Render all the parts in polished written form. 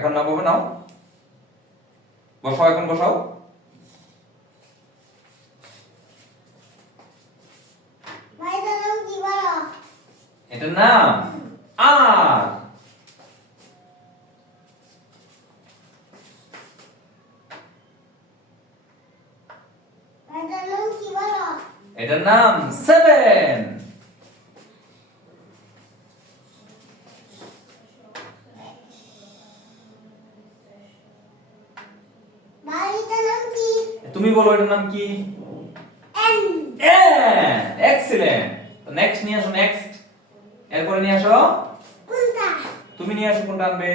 এখন নাও বাবা, নাও বসাও, এখন বসাও। এটার নাম আর। এটার নাম 7। তুমি বলো এটার নাম কি? এক্সিলেন্ট। তো নেক্সট নিয়ে আসো, নেক্সট। এরপরে নিয়ে আসো। তুমি নিয়ে আসো, কোনটা আনবে?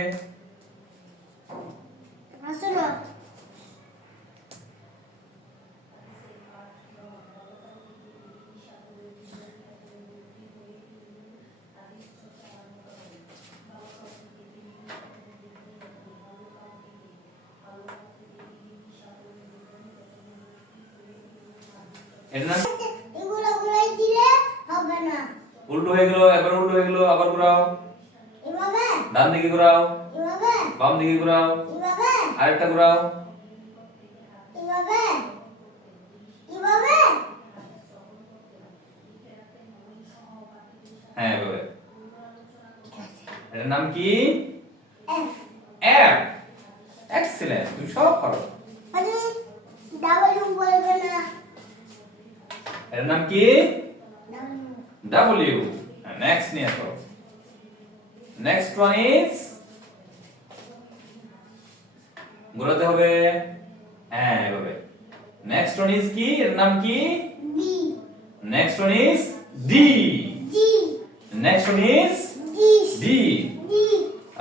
এটার নাম এগুলো ঘুরাই দিলে হবে না। উল্টো হয়ে গেল, একবার উল্টো হয়ে গেল, আবার ঘোরাও। এভাবে ডান দিকে ঘোরাও, এভাবে বাম দিকে ঘোরাও, এভাবে আরেকটা ঘোরাও। এভাবে এভাবে হ্যাঁ, এভাবে। এটার নাম কি? এফ। এফ। এক্সিলেন্ট, তুমি সব পারো। মানে ডাবল বলবে না। এটার নাম কি? ডাব্লিউ। নেক্সট নিয়ে আসো। নেক্সট ওয়ান ইজ, ঘোরাতে হবে। হ্যাঁ, এভাবে। নেক্সট ওয়ান ইজ কি? এর নাম কি? B next one is D. G next one is G D. G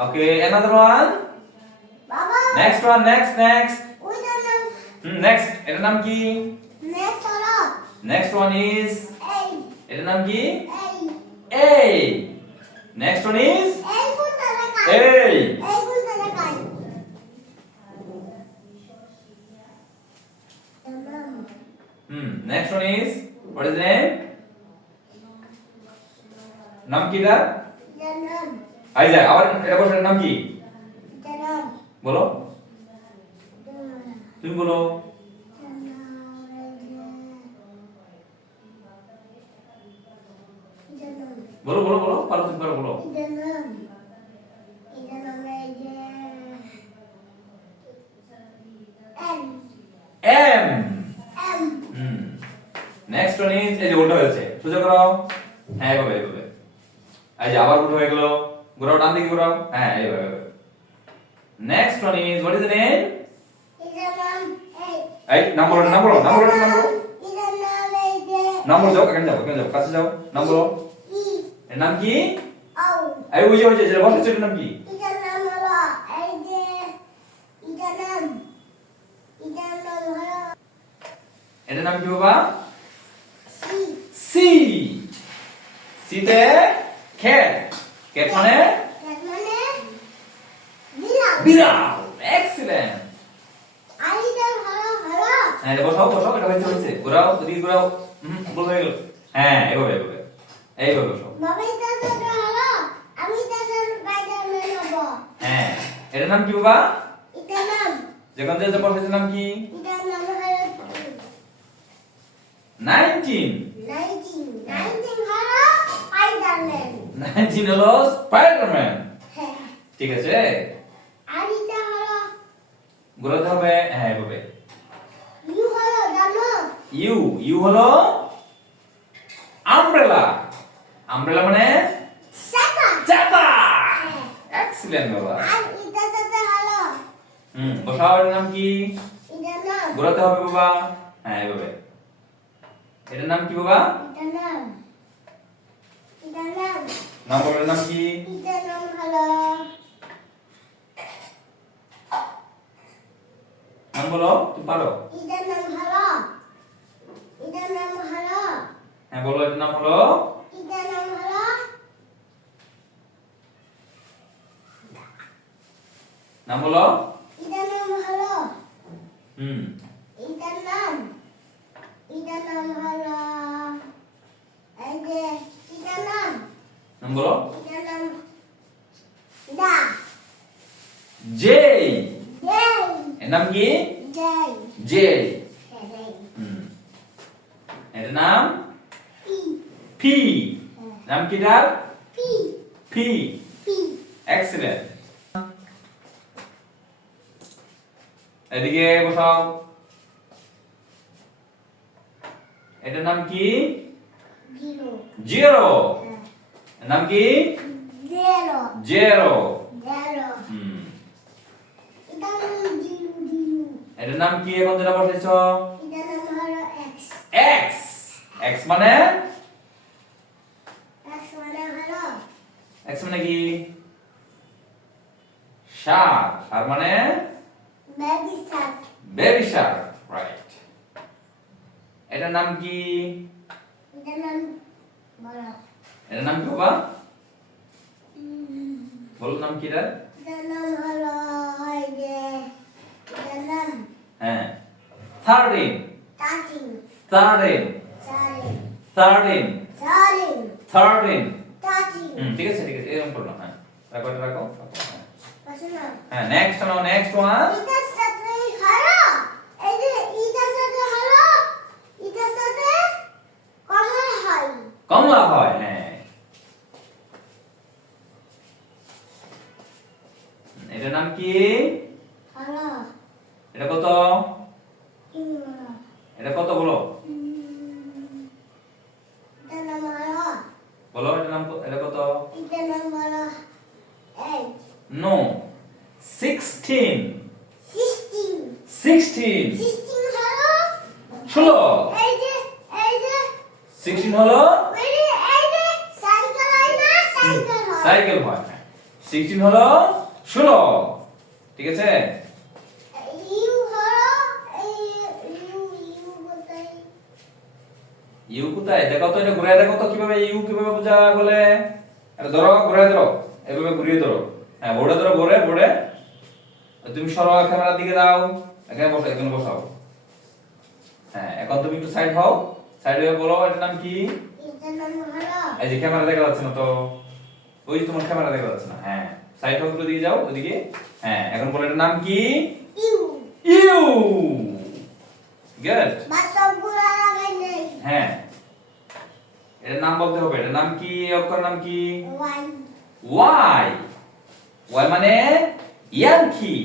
okay, another one. বাবা Next one, next. ওইটা নাম Next, এটার নাম কি? নেক্সট হলো Next one is, এই এটার নাম কি? এই A. Next one is এই কোনটা লেখা A. এই কোনটা লেখা Next one is, what is the name? নাম কি এটা? জানাম আই যা, আবার এটা বসার নাম কি? জানাম বলো, তুমি বলো। বলো বলো বলো, পারো, তুমি পারো, বলো। M. নেক্সট ওয়ান ইজ, এই যে উল্টো হয়েছে, সোজা করো। হ্যাঁ, এভাবে এভাবে। এই যে আবার উল্টো হয়ে গেল, ঘোরাও, ডান দিকে ঘোরাও। হ্যাঁ, এইভাবে। Next one is, what is the name? এই নাম বলো, নাম বলো, নাম বলো, নাম বলো। নাম বলো, যাও, এখানে যাও, এখানে যাও, কাছে যাও, নাম বলো। এর নাম কি? এই ওই যে যেটা বসেছে, এটার নাম কি? এটার নাম কি বাবা? সি। সিতে ক্যাট। ক্যাট মানে বিড়াল। এক্সিলেন্ট। হ্যাঁ, এটা বসাও, বসাও, এটা হয়েছে, হয়েছে। ঘোরাও, ওদিকে ঘোরাও। ভুল হয়ে গেল। হ্যাঁ, এভাবে এভাবে। এইভাবে বসাও। হ্যাঁ, এটার নাম কি বাবা? যেখান থেকে বসেছে নাম কি? 19 হলো স্পাইডারম্যান। ঠিক আছে, ঘোরাতে হবে। হ্যাঁ, এভাবে। ইউ। ইউ হলো আমব্রেলা। আমব্রেলা মানে ছাতা। এক্সিলেন্ট বাবা। বসাও, এর নাম কি? ঘোরাতে হবে বাবা। হ্যাঁ, এভাবে। এটার নাম কি বাবা? নাম বলো, এর নাম কি? নাম বলো, তুমি পারো। হ্যাঁ, বলো, এটার নাম হলো। নাম বলো। হুম এটার নাম হলো এই যে এটার নাম নাম বলো। এটার নাম দা জে। Jay. এর নাম কি? Jay. জে। Jay. এর নাম P. পি। নাম কি তার? P. পি। P. এক্সিলেন্ট। এদিকে বসাও। এটার নাম কি? Zero. জিরো। এর নাম কি? Zero. জেরো। Zero. এটার নাম জিরো জিরো। এটার নাম কি এখন যেটা বসাইছ? এটার নাম হলো X. এক্স। এক্স মানে? X মানে হলো এক্স মানে কি? শার্ক। আর মানে? baby shark. Baby Shark. Right. এটার নাম কি? এটার নাম বলো। এটার নাম কি বাবা? বলো নাম কি এটার? এটার নাম হলো এই যে এটার নাম হ্যাঁ 13 touching. 13 Sorry. 13 Sorry. 13 Touching. ঠিক আছে ঠিক আছে এরকম করো না। হ্যাঁ রাখো রাখো। বসো না। হ্যাঁ নেক্সট নাও নেক্সট ওয়ান। এটার সাথে হলো এই যে এটার সাথে হলো এটার সাথে কমন হয়। কমলা হয়। হ্যাঁ এটার নাম কি? হলো এটা কত? হলো এটা কত বলো? এটার নাম হলো বলো এটা নাম এটা কত? এটার নাম হলো 8. নো 16 16. 16 16 হলো 16 এই যে 16 হলো এই যে সাইকেল হয় না সাইকেল হয়। সাইকেল হয়। 16 হলো 16 ঠিক আছে। ইউ হলো এই ইউ কোথায়? ইউ কোথায় দেখো তো এটা ঘুরে দেখো তো কিভাবে ইউ কিভাবে বোঝা বলে। এটা ধরো ঘুরে ধরো এভাবে ঘুরিয়ে ধরো। হ্যাঁ বোর্ডে ধরো বোর্ডে তুমি সরো ক্যামেরার দিকে দাও। এখানে বসো এখানে বসাও। হ্যাঁ এখন তুমি একটু সাইড হও। সাইড হয়ে বলো এটার নাম কি? এটার নাম হলো এই যে ক্যামেরা দেখা যাচ্ছে না তো। ওই যে তোমার ক্যামেরা দেখা যাচ্ছে না। হ্যাঁ সাইড হও একটু দিকে যাও ওদিকে। হ্যাঁ এখন বলো এটার নাম কি? ইউ। U good. বাসগুলো লাগাই নেই। হ্যাঁ এটার নাম বলতে হবে। এটার নাম কি? অক্ষর নাম কি? ওয়াই। ওয়াই। ওয়াই মানে ইয়াংকি।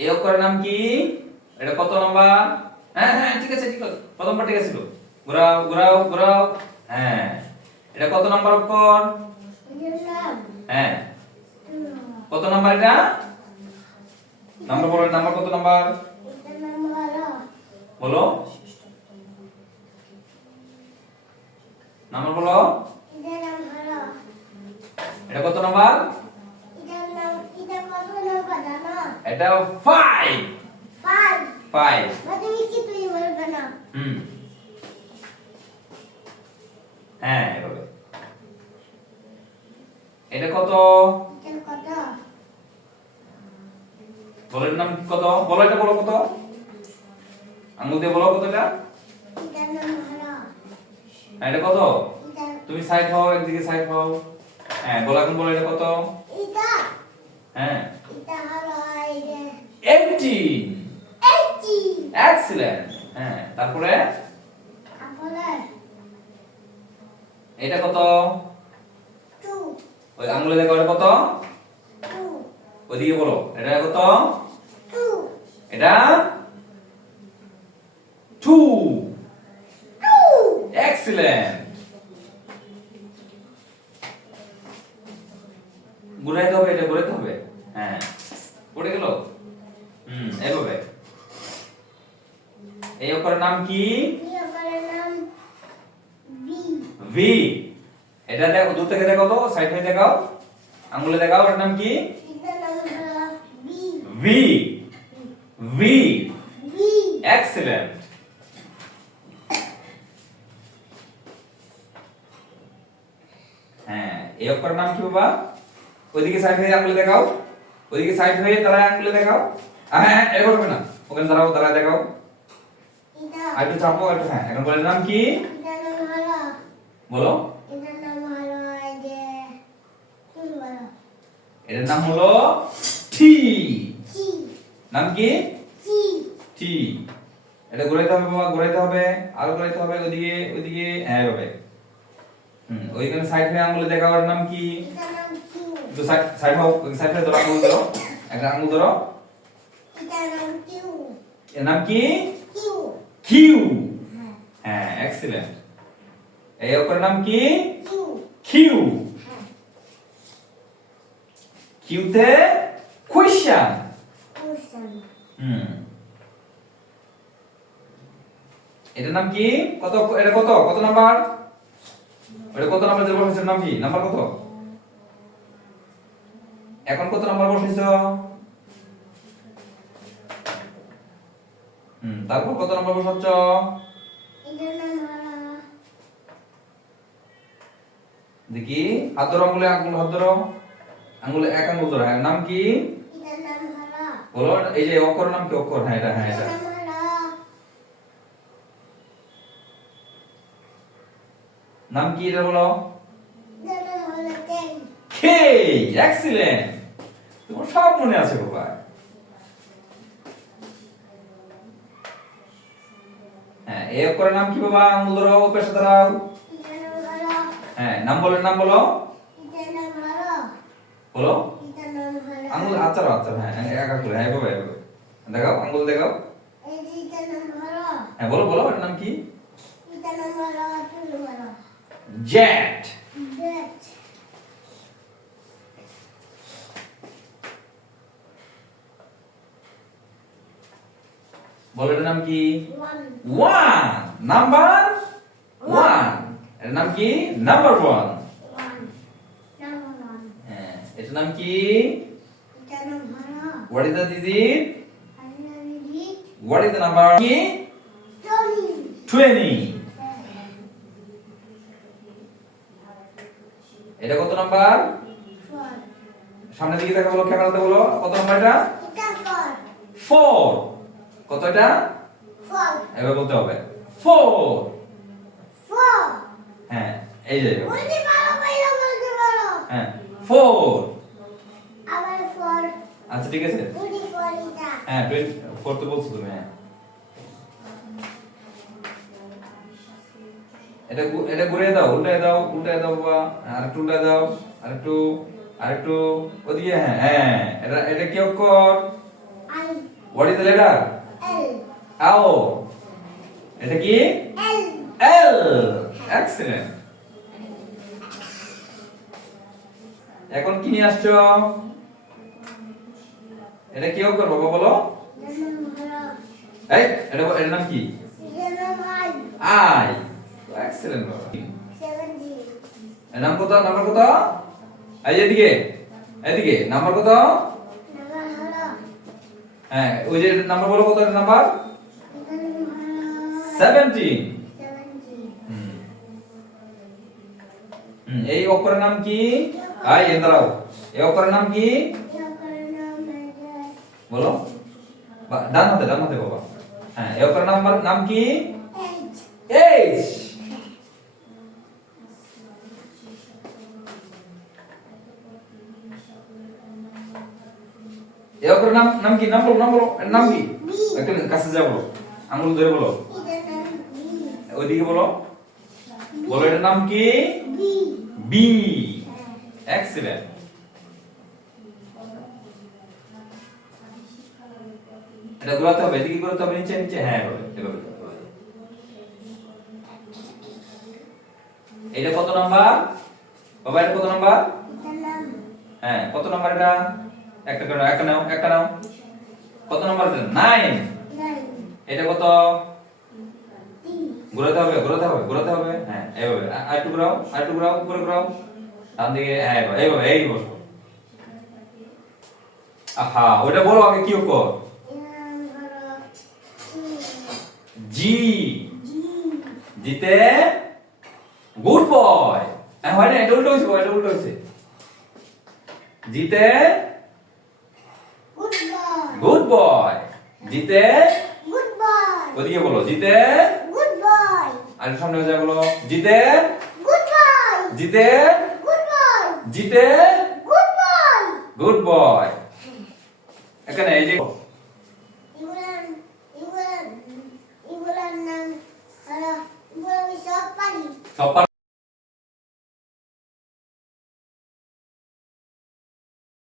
এই অক্ষরের নাম কি? এটা কত নাম্বার? হ্যাঁ হ্যাঁ ঠিক আছে ঠিক আছে প্রথমবার ঠিক আছে। ঘোরাও ঘোরাও ঘোরাও। হ্যাঁ এটা কত নাম্বার অক্ষর? এটার নাম হ্যাঁ কত নাম্বার এটা? নাম্বার বলো নাম্বার কত নাম্বার? এটার নাম হলো বলো নাম্বার বলো। এটার নাম হলো এটা কত নাম্বার? এটার নাম এটা কত নাম্বার জানো? এটা 5 5. 5 তুমি কি তুই বলবে না? হ্যাঁ এভাবে। এটা কত? এটার কত? বলো এটার নাম কত? বলো এটা বলো কত? আঙ্গুল দিয়ে বলো কত এটা? এটার নাম হলো হ্যাঁ এটা কত? এটা তুমি সাইড হও একদিকে সাইড হও। হ্যাঁ বলো এখন বলো এটা কত? এটা হ্যাঁ এটা হলো এই যে 18 80. এক্সিলেন্ট। হ্যাঁ তারপরে তারপরে এটা কত? 2. ওই আঙ্গুলে দেখো এটা কত? 2. ওইদিকে বলো এটা কত? 2. এটা 2 2. এক্সিলেন্ট। ঘুরাইতে হবে এটা ঘুরাইতে হবে। হ্যাঁ পড়ে গেল। এভাবে। এই অক্ষরের নাম কি? এর নাম বি. ভি। এটা দেখো দূর থেকে দেখো তো সাইড হয়ে দেখাও আঙ্গুলে দেখাও এর নাম কি? এটার নাম হলো B. V V B. Excellent. হ্যাঁ এই অক্ষরের নাম কি বাবা? ওইদিকে সাইড হয়ে আঙ্গুলে দেখাও। ওইদিকে সাইড হয়ে দাঁড়ায় আঙ্গুলে দেখাও। হ্যাঁ এটা করবে না ওখানে দাঁড়াও দাঁড়ায় দেখাও। এটা আর একটু চাপো একটু। হ্যাঁ এখন বলে নাম কি? এটার নাম হলো বলো এটার নাম হলো এই যে এটার নাম হলো টি। টি নাম কি? টি টি। এটা ঘুরাইতে হবে বাবা, ঘুরাইতে হবে, আর ঘুরাইতে হবে ওইদিকে ওইদিকে, হ্যাঁ এভাবে। ওইখানে সাইড হয়ে আঙ্গুলে দেখাও, এর নাম কি? এটার নাম কিউ তো সাইড সাইড হও, সাইড হয়ে ধরো, আঙ্গুল ধরো, একটা আঙ্গুল ধরো। এটার নাম কিউ এর নাম কি? Q Q. হ্যাঁ হ্যাঁ, এক্সিলেন্ট। এই অক্ষরের নাম কি? Q Q. হ্যাঁ কিউতে কোয়েশ্চেন। কোশ্চেন এটার নাম কি? কত, এটা কত, কত নাম্বার? এটা কত নাম্বার যে বসাইছে, নাম কি? নাম্বার কত? এখন কত নাম্বার বসাইছো? তারপর কত নাম্বার বসাচ্ছ? এটার নাম হলো দেখি, হাত ধরো, আঙ্গুলে আঙ্গুল হাত ধরো, আঙ্গুলে এক আঙ্গুল ধরো। হ্যাঁ, নাম কি? এটার নাম হলো বলো, এই যে অক্ষর নাম কি? অক্ষর, হ্যাঁ এটা, হ্যাঁ এটা। এটার নাম হলো নাম কি এটা বলো? এটার নাম হলো টেন কে। এক্সিলেন্ট, তোমার সব মনে আছে বাবা। হ্যাঁ, এই অক্ষরের নাম কি বাবা? আঙ্গুল ধরো, পেশা দাঁড়াও। এটার নাম হলো হ্যাঁ, নাম বলো, নাম বলো, এটার নাম হলো বলো। এটার নাম হলো আঙ্গুল আচ্ছা আচ্ছা, হ্যাঁ একা করে, হ্যাঁ এভাবে এভাবে দেখাও, আঙ্গুল দেখাও। এটার নাম হলো হ্যাঁ বলো বলো, এর নাম কি? এটার নাম হলো টুলু হলো জেট। ডেট বলো, এটার নাম কি? One one. Number one. এর নাম কি? Number one. One number one হ্যাঁ, এটার নাম কি? এটার নাম হলো হোয়াট ইজ দ্য ডিজিট? আইনারি হোয়াট ইজ দ্য নাম্বার? কি? টনি 20। এটা কত নাম্বার? ফোর সামনের দিকে দেখা, বলো, ক্যামেরাতে বলো, কত নাম্বার এটা? এটা ফোর 4। কত এটা? ফোর এভাবে বলতে হবে, 4। ফোর হ্যাঁ, এই যে এভাবে। বলতে পারো বাইরে বলতে পারো হ্যাঁ, 4। আবার ফোর আচ্ছা ঠিক আছে। টুনি ফোর এটা হ্যাঁ, 24 তো বলছো তুমি। হ্যাঁ, এটা এটা ঘুরিয়ে দাও, উল্টায় দাও, উল্টায় দাও বাবা, আরেকটু উল্টায় দাও, আরেকটু, আরেকটু ওদিকে। হ্যাঁ হ্যাঁ, এটা এটা কি অক্ষর? আই what is the letter? L আও। এটা কি? L L. এক্সিলেন্ট। এখন কি নিয়ে আসছো? এটা কি অক্ষর বাবা বলো? এটার নাম হলো এই এটা এর নাম কি? এটার নাম আই আই। এক্সিলেন্ট বাবা। 70 এর নাম কত? নাম্বার কত? এই এদিকে, এদিকে নাম্বার কত? নাম্বার হলো হ্যাঁ, ওই যে নাম্বার বলো, কত নাম্বার? এটার নাম হলো 17। 70 এই অক্ষরের নাম কি? আই এ দাঁড়াও, এই অক্ষরের নাম কি? এটার নাম হলো বলো, ডান হাতে বাবা। হ্যাঁ, এই অক্ষরের নাম কি? Eight H. এই অক্ষরের নাম কি? নাম বলো, নাম বলো, এর নাম কি? বি একটু কাছে যাও, বলো, আঙুল ধরে বলো, এটার নাম বি ওইদিকে বলো, বলো এটার নাম কি? B B. এক্সিলেন্ট। এটা ঘোরাতে হবে, এদিকে ঘোরাতে হবে, নিচে নিচে, হ্যাঁ এভাবে এভাবে। এটা কত নাম্বার বাবা? এটা কত নাম্বার? এটার নাম হ্যাঁ, কত নাম্বার এটা? একটা করো, একটা নাও, একটা নাও। কত নাম্বার এটা? 9। 9 এটা কত? 3 ঘোরাতে হবে, ঘোরাতে হবে, ঘোরাতে হবে। হ্যাঁ, এইভাবে, আরেকটু ঘোরাও, আরেকটু ঘোরাও, উপরে ঘোরাও, ডান দিকে। হ্যাঁ, এইভাবে, এই বসো। আহা, ওটা বলো আগে, কি অক্ষর? এটার নাম হলো জি। জি জিতে গুড বয়। হ্যাঁ, হয় না? এটা উল্টো হয়েছে, এটা উল্টো হয়েছে। জিতে গুড বয় গুড বয়। জিতে, গুড বয় ওদিকে বলো, জিতে। গুড বয় আর সামনে হয়ে যায়, বলো, জিতে, গুড বয় জিতে, গুড বয় জিতে। Good boy good boy. এখানে এই যে ইগুলার ইগুলার ইগুলার নাম হলো ইগুলো আমি সব পারি। সব